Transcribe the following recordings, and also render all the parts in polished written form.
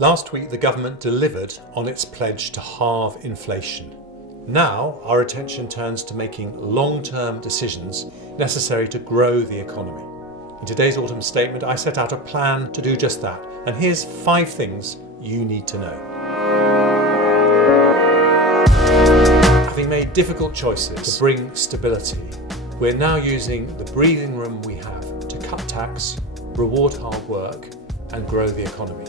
Last week, the government delivered on its pledge to halve inflation. Now, our attention turns to making long-term decisions necessary to grow the economy. In today's autumn statement, I set out a plan to do just that. And here's 5 things you need to know. Having made difficult choices to bring stability, we're now using the breathing room we have to cut tax, reward hard work, and grow the economy.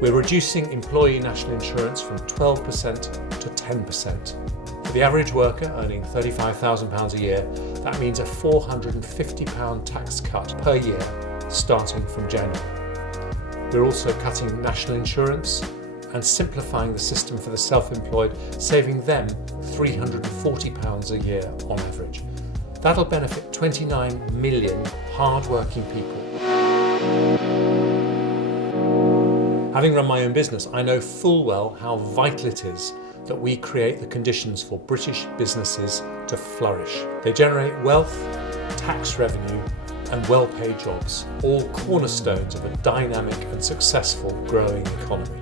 We're reducing employee national insurance from 12% to 10%. For the average worker earning £35,000 a year, that means a £450 tax cut per year starting from January. We're also cutting national insurance and simplifying the system for the self-employed, saving them £340 a year on average. That'll benefit 29 million hard-working people. Having run my own business, I know full well how vital it is that we create the conditions for British businesses to flourish. They generate wealth, tax revenue, and well-paid jobs, all cornerstones of a dynamic and successful growing economy.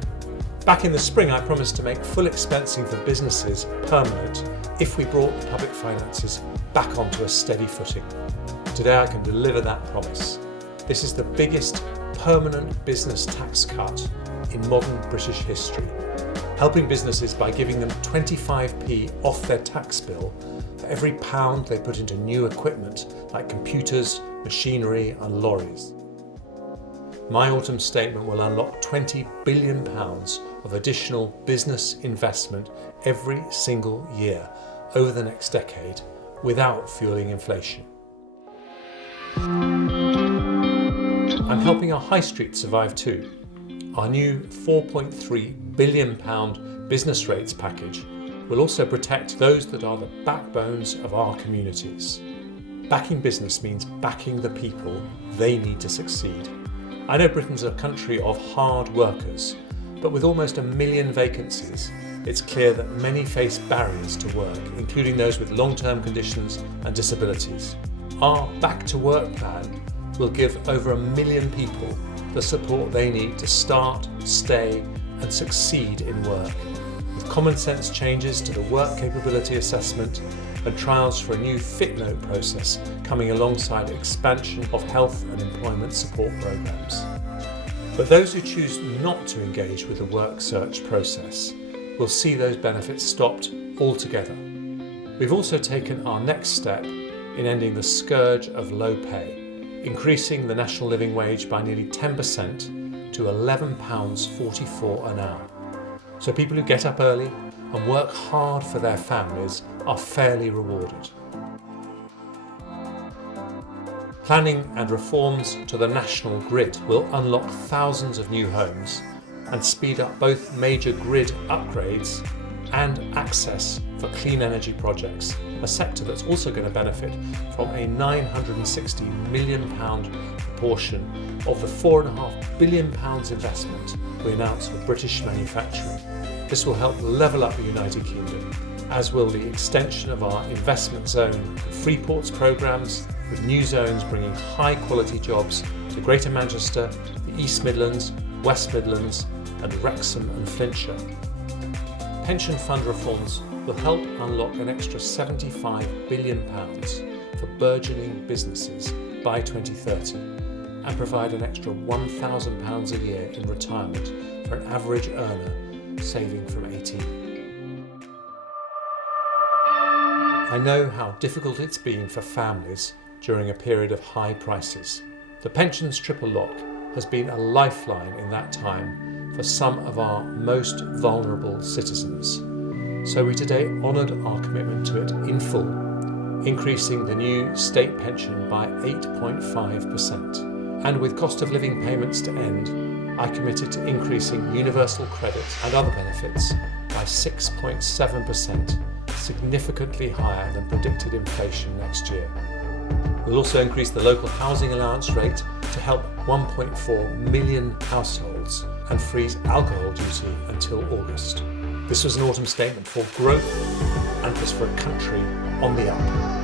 Back in the spring, I promised to make full expensing for businesses permanent if we brought the public finances back onto a steady footing. Today I can deliver that promise. This is the biggest permanent business tax cut in modern British history, helping businesses by giving them 25p off their tax bill for every pound they put into new equipment like computers, machinery and lorries. My autumn statement will unlock £20 billion of additional business investment every single year over the next decade without fueling inflation. I'm helping our high street survive too. Our new £4.3 billion business rates package will also protect those that are the backbones of our communities. Backing business means backing the people they need to succeed. I know Britain's a country of hard workers, but with almost 1 million vacancies, it's clear that many face barriers to work, including those with long-term conditions and disabilities. Our Back to Work plan will give over 1 million people the support they need to start, stay and succeed in work. With common sense changes to the work capability assessment and trials for a new FitNote process coming alongside expansion of health and employment support programs. But those who choose not to engage with the work search process will see those benefits stopped altogether. We've also taken our next step in ending the scourge of low pay, increasing the national living wage by nearly 10% to £11.44 an hour. So people who get up early and work hard for their families are fairly rewarded. Planning and reforms to the national grid will unlock thousands of new homes and speed up both major grid upgrades and access for clean energy projects, a sector that's also going to benefit from a £960 million proportion of the £4.5 billion investment we announced for British manufacturing. This will help level up the United Kingdom, as will the extension of our investment zone and free ports programmes, with new zones bringing high quality jobs to Greater Manchester, the East Midlands, West Midlands and Wrexham and Flintshire. Pension fund reforms will help unlock an extra £75 billion for burgeoning businesses by 2030 and provide an extra £1,000 a year in retirement for an average earner saving from 18. I know how difficult it's been for families during a period of high prices. The pensions triple lock has been a lifeline in that time for some of our most vulnerable citizens. So we today honoured our commitment to it in full, increasing the new state pension by 8.5%. And with cost of living payments to end, I committed to increasing universal credit and other benefits by 6.7%, significantly higher than predicted inflation next year. We'll also increase the local housing allowance rate to help 1.4 million households and freeze alcohol duty until August. This was an autumn statement for growth and was for a country on the up.